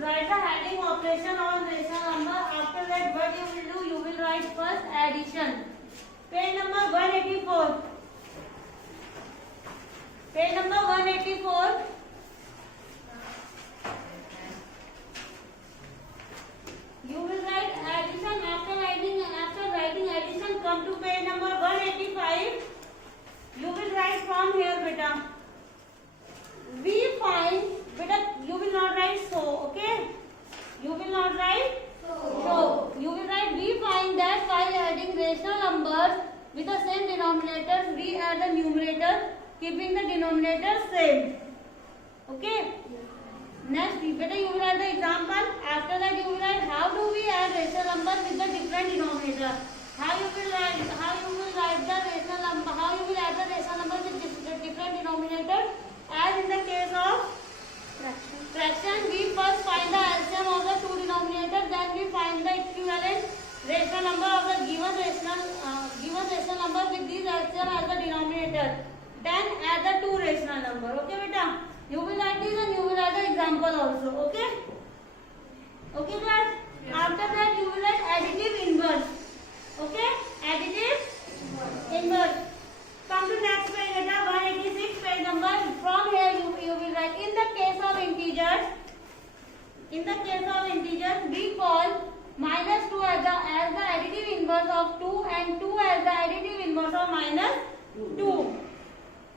write the heading operation on rational number. After that, what you will do? You will write first addition. Page number 184. Page number 184. You will write addition. After writing addition, come to page number 185. You will write from here, beta. We find, beta. You will not write so, okay? You will not write so. You will write we find that while adding rational numbers with the same denominators, we add the numerator, keeping the denominator same. Okay? Next, beta, you will write the example. After that, you will write how do we add rational numbers with the different denominator. How you will write the rational number. How you will add the rational numbers with different denominators. As in the case of fraction, we first find the LCM of the two denominators. Then we find the equivalent rational number of the given rational number with these LCM as the denominator. Then add the two rational number. Okay, beta. You will write this and you will write the example also. Okay? Okay, class? Yes. After that, you will write additive inverse. Okay? Additive inverse. Come to next page, beta. 186 page number. From here, you will write in the case of integers. In the case of integers, we call minus 2 as the additive inverse of 2 and 2 as the additive inverse of minus 2.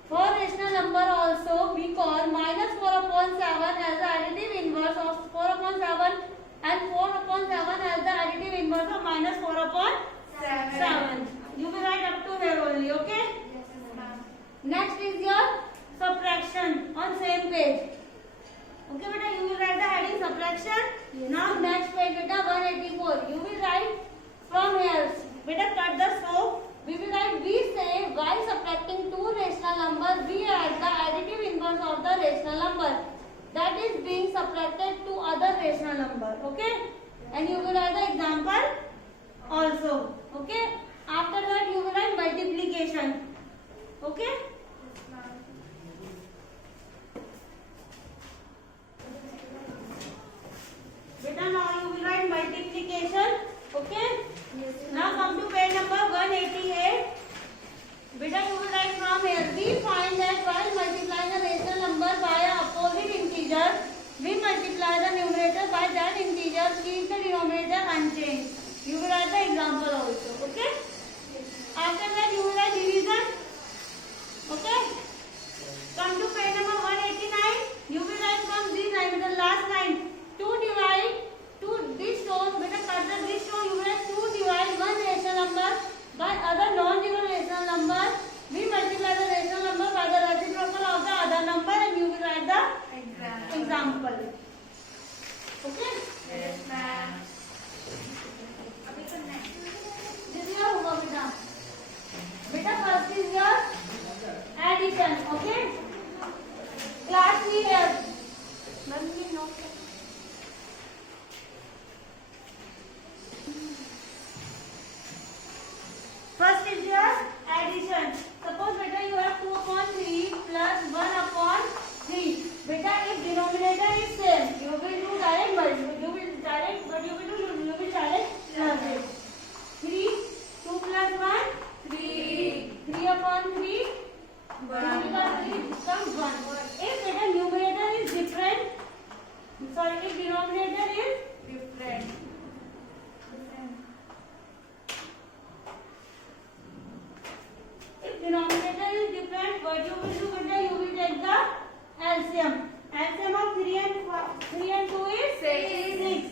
For rational number also, we call minus 4 upon 7 as the additive inverse of 4 upon 7 and 4 upon 7 as the additive inverse of minus 4 upon 7. You will write up to here only, okay? Yes, ma'am. Next is your subtraction on same page. Okay, beta, you will write the heading subtraction. Yes. Now next page, beta, 184. You will write from here. Beta, cut the so. We will write, we say while subtracting two rational numbers, we add the additive inverse of the rational number that is being subtracted to other rational number. Okay? And you will write the example also. Okay? After that, you will write multiplication. Okay? Beta, now you will write multiplication. Okay? Yes, now come to page number 188. Beta, you will write from here. We find that while multiplying a rational number by an opposite integer, we multiply the numerator by that integer, keep the denominator unchanged. You will write the example also. Okay? After that, you will write division. Okay? Come to page number 189. You will write from this line, the last line. 2 divide. This shows, beta, cut the this show. You will write 2 divide one rational number by other non-zero rational number. We multiply the rational number by the reciprocal of the other number and you will write the example. Okay? Yes, ma'am. This is your homework, beta. Beta, first is your addition. Okay? Class 3 here. First is your addition. Suppose, beta, you have 2 upon 3 plus 1 upon 3. Beta, if denominator is same, you will do direct multiplication. You will direct plus it. 3, 2 plus 1, 3. 3 upon 3, 1 plus 3 becomes 1. If beta numerator is different, if denominator is Different. If denominator is different, what you will do, beta, you will take the LCM. LCM of 3 and 2 is 6.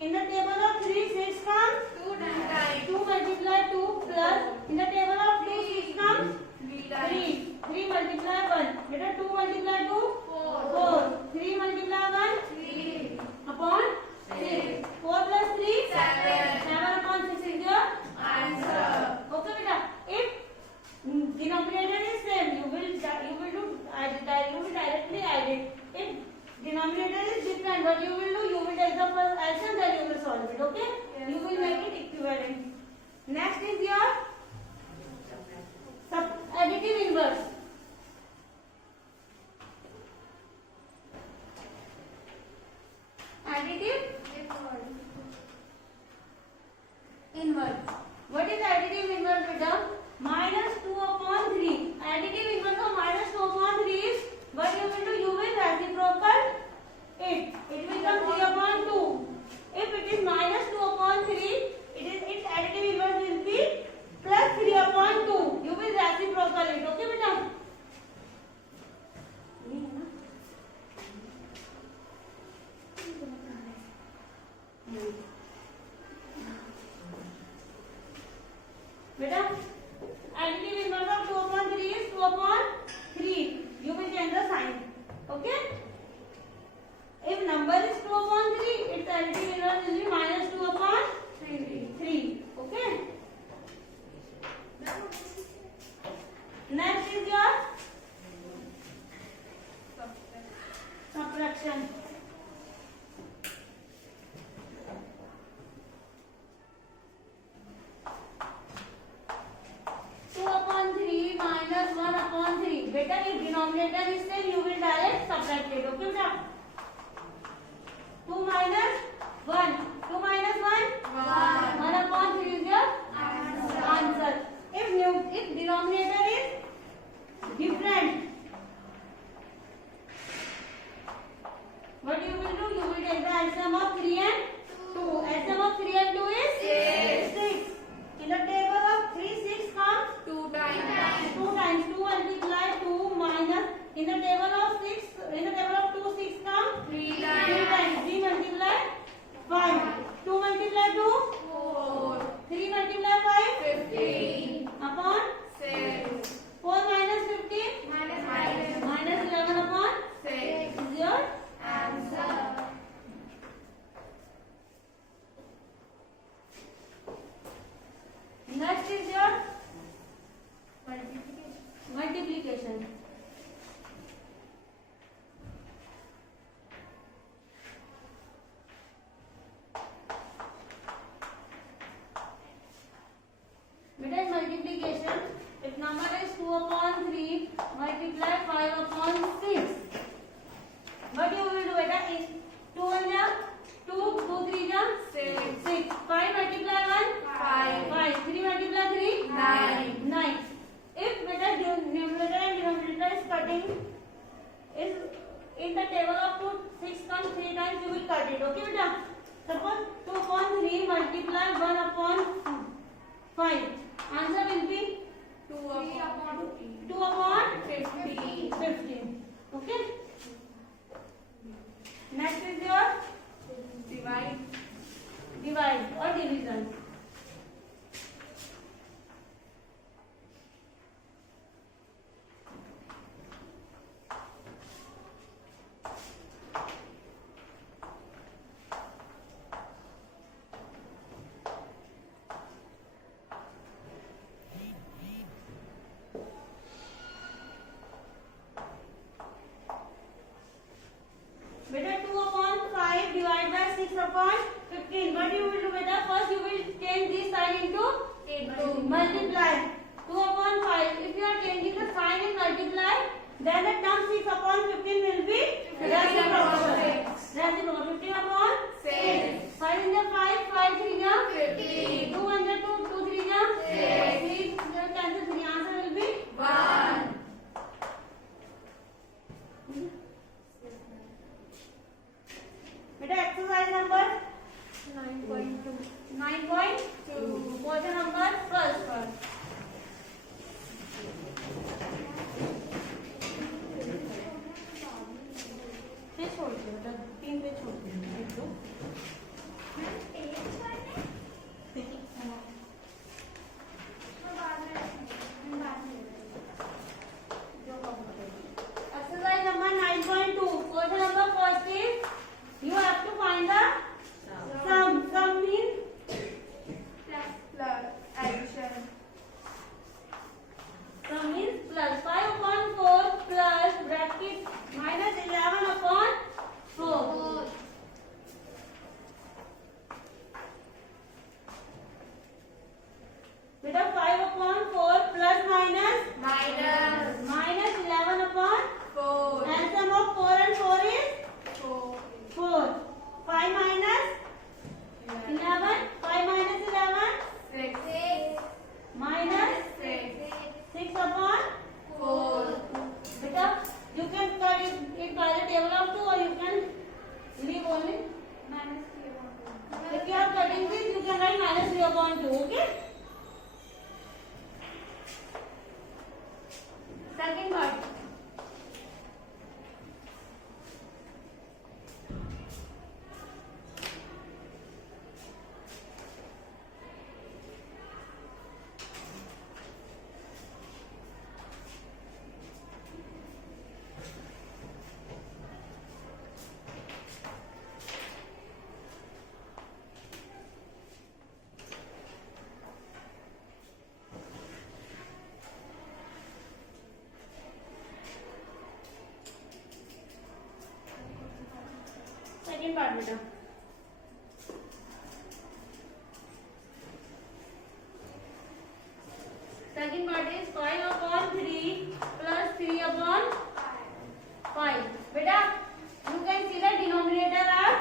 In the table of 3, 6 comes 2 times. 2 multiply 2 plus. In the table of 2, 6 comes 3 times. 3 multiply 1. Beta, 2 multiply 2, 4. 3 multiply 1, 3 upon 6. 4 plus 3, 7. 7 upon 6 is your Answer. Okay, beta. If denominator is same, you will directly add it. If denominator is different, what you will do, you will take the first LCM, then you will solve it. Okay? Yes, You will make it equivalent. Next is your additive inverse. बेटा additive inverse of 2 upon 3 is 2 upon 3. You will change the sign. Okay. If number is 2 upon 3, its additive inverse will be minus 2 upon 3. Okay. Next is your subtraction. बेटा ये denominator is same, you will direct subtract it. Okay बेटा 2 minus 1, 2 minus 1 1 upon 3 is your answer. If denominator is different, what you will do, you will take the LCM of 3 and 2. LCM of 3 and 2 is 6. In the table of 3 6 comes 2 times. 2 times 2 multiply 2 minus in the table of 2 6 comes 3 3 times. times 3 multiply 5 2 multiply 2 4 3 multiply 5 15 upon 6 4 minus 15 minus 11 upon 6 is your answer. next is your multiplication. Better multiplication. If number is 2 upon 3, multiply 5 upon 6. What you will do beta is 2 1 ja 2 2 3 ja 6 5 multiply 1 5 3 multiply 3 9. If beta numerator and denominator is cutting is in the table of 2 6 comes 3 times, you will cut it. Okay beta. Suppose 2 upon 3 multiply 1 upon 5. Answer will be 2 upon 15. Okay. Next is your divide or division. Beta 2 upon 5 divided by 6 upon 15. What you will do beta? First you will change this sign into multiply. 2 upon 5. If you are changing the sign in multiply, then the term 6 upon 15 will be reciprocal. 15 upon 6. 5 in the 5, 5 3 ja 15. 2 1 ja 2, 2 3 ja 6. 3 cancel 3. Answer will be 1. Beta exercise number 9.2. 9.2. Question number first. पे छोड़ दो बेटा 3 पे छोड़ दो 1 2 exercise number 9.2. Question number first is you have to find the sum. Sum means Plus addition. sum means plus 5 upon 4 plus bracket minus 11 upon 4. Beta 5 upon 4 plus minus minus 11 upon 4. and sum of 4 and 4 is 4. 5 minus 11. 5 minus 11 6. minus 6 upon 4. beta you can cut it by the table of 2 or you can leave only. If you are cutting this, you can write minus 3 upon 2. Okay. Second part. Second part बेटा. Second part is 5 upon 3 plus 3 upon 5. Beta, you can see the denominator are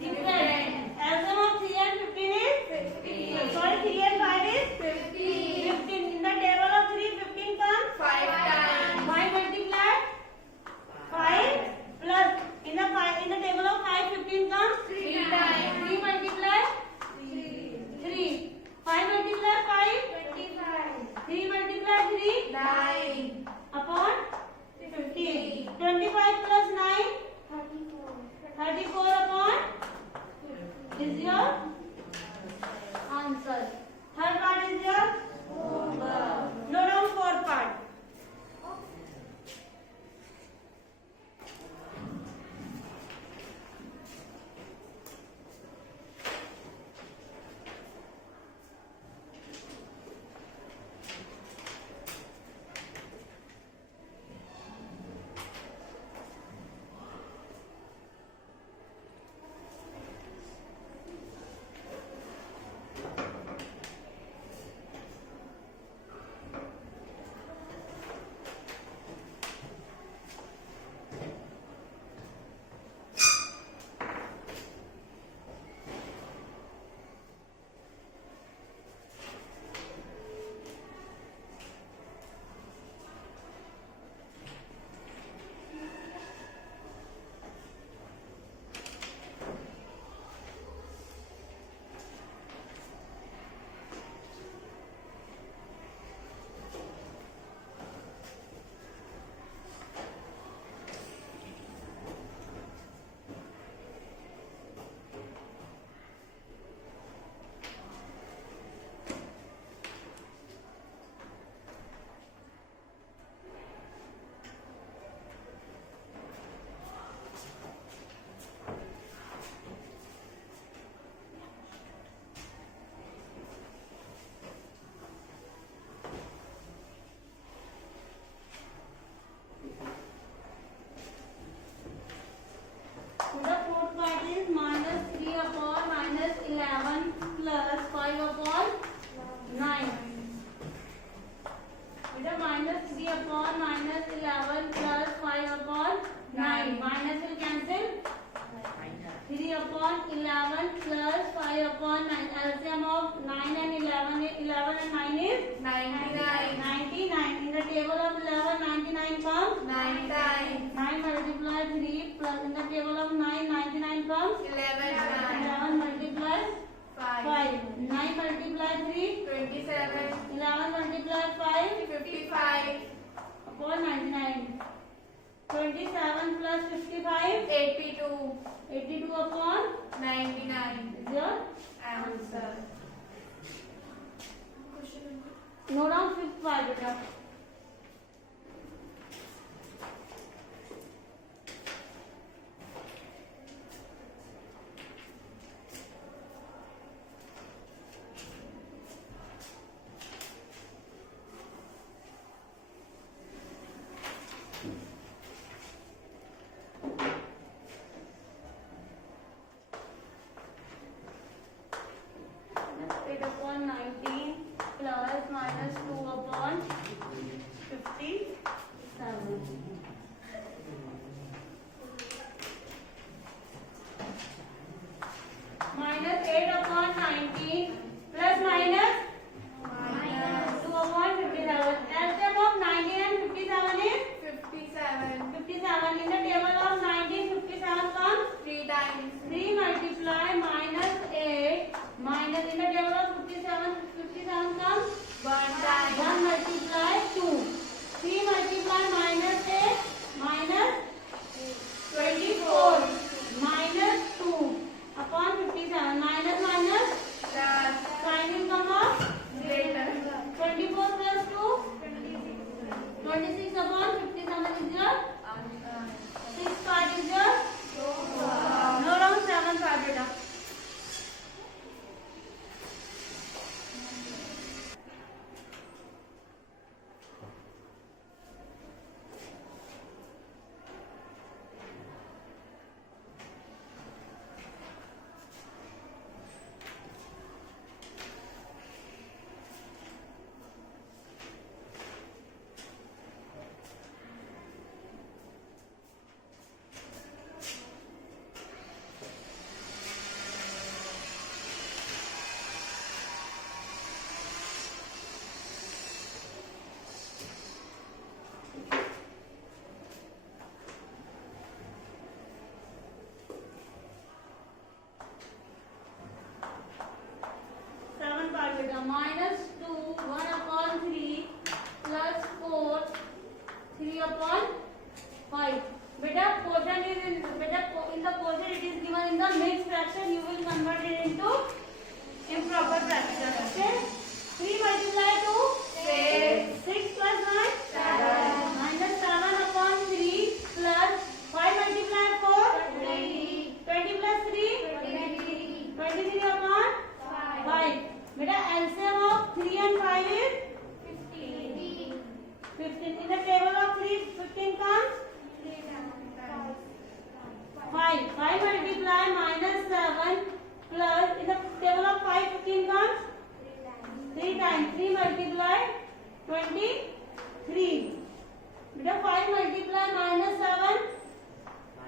different. LCM of 3 and 15 is 15. Sorry, 3 and 5 is 15. 15. In the table of 3, 15 comes 5 times. 5 multiplied 5 plus in the table of 5, 15 comes 3 times. 3 multiplied 3. 5 multiplied 5. 3 multiplied 3 9. upon 15. 25 plus 9 34 upon is your answer. Third part is your no down fourth part. The fourth part is minus 3 upon minus 11 plus 5 upon 9. With a minus 3 upon minus 11 plus 5 upon 9. Minus will cancel. 3 upon 11 plus 5 upon 9. LCM of 9 and 11 and 9 is 99. 99. In the table of 11, 99 comes 9 times. 9 multiplied 3 plus in the table of 9, 99 comes 11 times. 11 multiplied 5. 5. 9 multiplied 3, 27. 11 multiplied 5 55. upon 99. 27 plus 55, 82. 82 upon 99. is your Answer. no down fifth part beta. That's 8 upon 19 plus minus 2 upon fraction, you will convert it into improper fraction. Okay? 3 multiply 2. 6 plus 1. 7. Minus 7 upon 3 plus 5 multiply 4. 20 plus 3. 23 upon 5. Beta LCM of 3 and 5 is 15. In the table of 3, 15 comes 5. 5 multiply minus 7 plus, in the table of 5, 15 comes 3 times. 3 multiply 23. Beta 5 multiply minus 7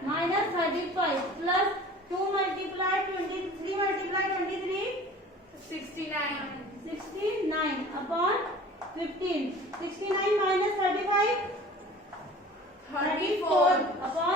minus 35 plus 2 multiply 23 multiply 23 69. 69 upon 15. 69 minus 35 34. upon